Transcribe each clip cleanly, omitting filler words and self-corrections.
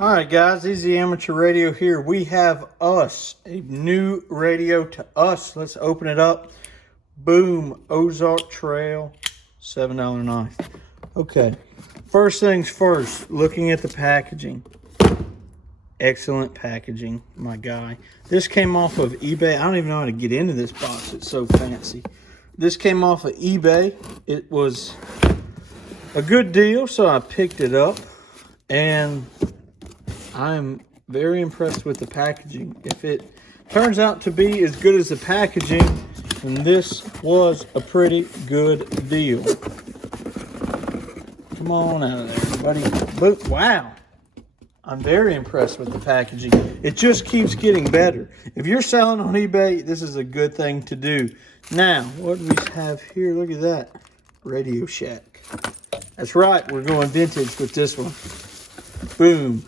All right, guys, Easy Amateur Radio here. We have us, a new radio to us. Let's open it up. Boom, Ozark Trail, $7 knife. Okay, first things first, looking at the packaging. Excellent packaging, my guy. This came off of eBay. I don't even know how to get into this box. It's so fancy. This came off of eBay. It was a good deal, so I picked it up. And I'm very impressed with the packaging. If it turns out to be as good as the packaging, then this was a pretty good deal. Come on out of there, buddy. Wow. I'm very impressed with the packaging. It just keeps getting better. If you're selling on eBay, this is a good thing to do. Now, what do we have here? Look at that. Radio Shack. That's right. We're going vintage with this one. Boom.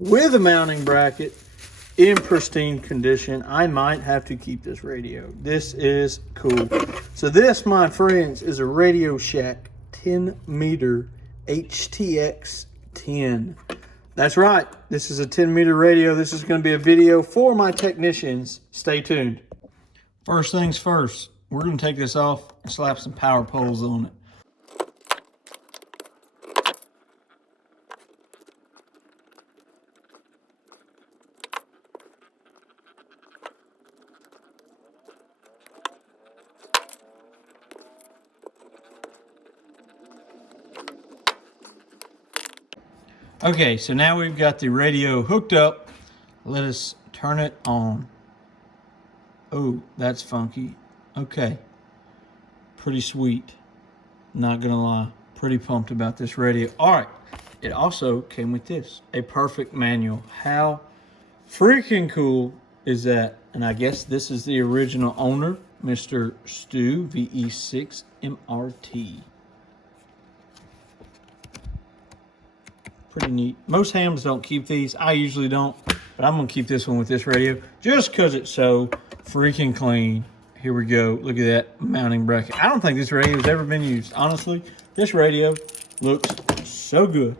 With a mounting bracket in pristine condition. I might have to keep this radio. This is cool. So this, my friends, is a Radio Shack 10 meter HTX10. That's right. This is a 10 meter radio. This is going to be a video for my technicians. Stay tuned. First things first, we're going to take this off and slap some power poles on it. Okay, so now we've got the radio hooked up. Let us turn it on. Oh, that's funky. Okay, pretty sweet. Not gonna lie, pretty pumped about this radio. All right, it also came with this, a perfect manual. How freaking cool is that? And I guess this is the original owner, Mr. Stu, VE6 MRT. Pretty neat. Most hams don't keep these. I usually don't, but I'm gonna keep this one with this radio just because it's so freaking clean. Here we go. Look at that mounting bracket. I don't think this radio has ever been used. Honestly, this radio looks so good.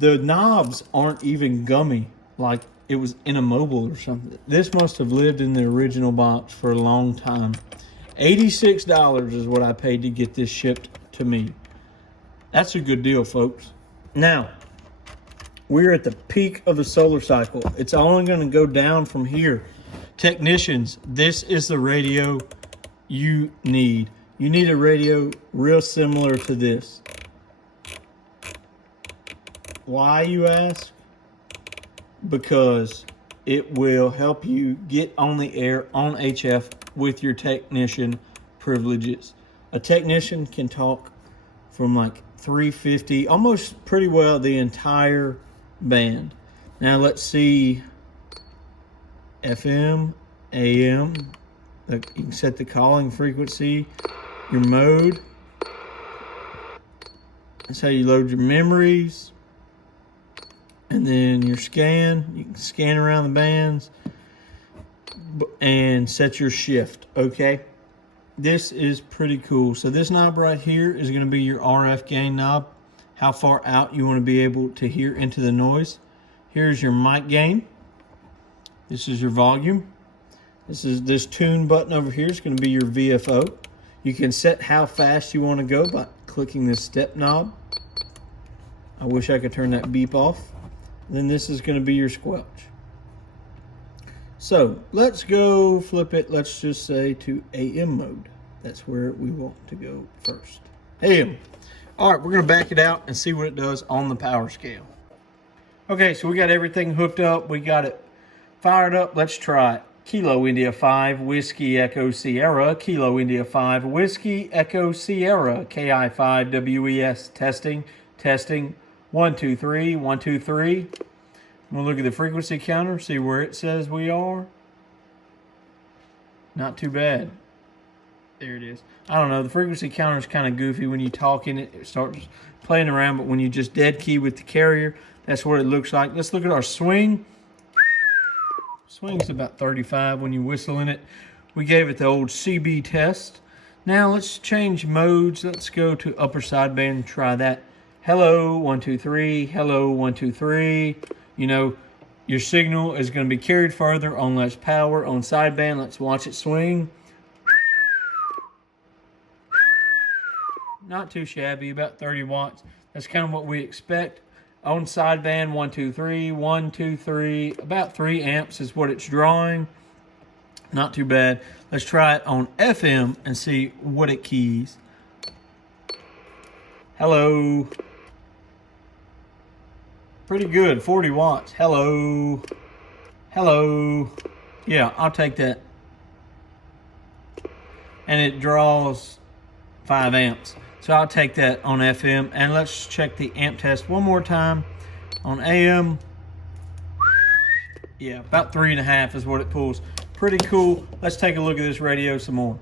The knobs aren't even gummy like it was in a mobile or something. This must have lived in the original box for a long time. $86 is what I paid to get this shipped to me. That's a good deal, folks. Now, we're at the peak of the solar cycle. It's only going to go down from here. Technicians, this is the radio you need. You need a radio real similar to this. Why, you ask? Because it will help you get on the air on HF with your technician privileges. A technician can talk from like 350, almost pretty well the entire band. Now let's see, FM, AM, you can set the calling frequency, your mode. That's how you load your memories. And then your scan, you can scan around the bands and set your shift, okay? This is pretty cool. So this knob right here is going to be your RF gain knob. How far out you want to be able to hear into the noise. Here's your mic gain. This is your volume. This tune button over here is going to be your VFO. You can set how fast you want to go by clicking this step knob. I wish I could turn that beep off. Then this is going to be your squelch. So let's go flip it, let's just say to AM mode. That's where we want to go first. AM. All right, we're going to back it out and see what it does on the power scale. Okay, so we got everything hooked up. We got it fired up. Let's try it. Kilo India 5, Whiskey Echo Sierra. Kilo India 5, Whiskey Echo Sierra. KI5 WES. Testing, testing. 1, 2, 3, 1, 2, 3. We'll look at the frequency counter, see where it says we are. Not too bad. There it is. I don't know, the frequency counter is kind of goofy. When you talk in it, it starts playing around, but when you just dead key with the carrier, that's what it looks like. Let's look at our swing. Swing's about 35 when you whistle in it. We gave it the old CB test. Now let's change modes. Let's go to upper sideband and try that. Hello, 1, 2, 3. Hello, 1, 2, 3. you know, your signal is going to be carried further on less power on sideband. Let's watch it swing. Not too shabby, about 30 watts. That's kind of what we expect. On sideband, 1, 2, 3, 1, 2, 3, about 3 amps is what it's drawing. Not too bad. Let's try it on FM and see what it keys. Hello. Pretty good, 40 watts. Hello. Hello. Yeah, I'll take that. And it draws 5 amps. So I'll take that on FM. And let's check the amp test one more time. On AM, yeah, about 3.5 is what it pulls. Pretty cool. Let's take a look at this radio some more.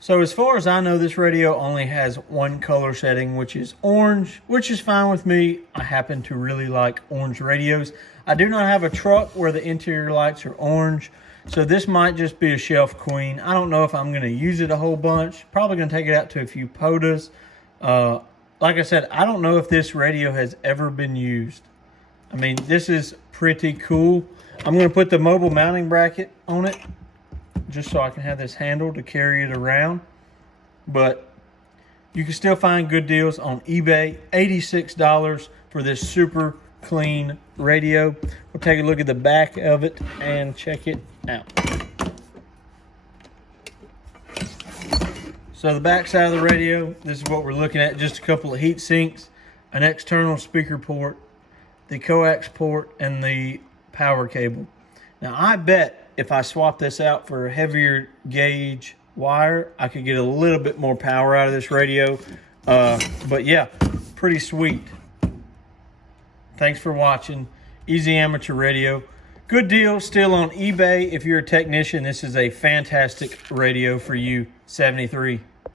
So as far as I know, this radio only has one color setting, which is orange, which is fine with me. I happen to really like orange radios. I do not have a truck where the interior lights are orange, so this might just be a shelf queen. I don't know if I'm going to use it a whole bunch. Probably going to take it out to a few POTAs. Like I said, I don't know if this radio has ever been used. I mean, this is pretty cool. I'm going to put the mobile mounting bracket on it, just so I can have this handle to carry it around. But you can still find good deals on eBay. $86 for this super clean radio. We'll take a look at the back of it and check it out. So the back side of the radio, this is what we're looking at. Just a couple of heat sinks, an external speaker port, the coax port, and the power cable. Now I bet if I swap this out for a heavier gauge wire, I could get a little bit more power out of this radio. But yeah, pretty sweet. Thanks for watching. Easy Amateur Radio. Good deal still on eBay. If you're a technician, this is a fantastic radio for you. 73.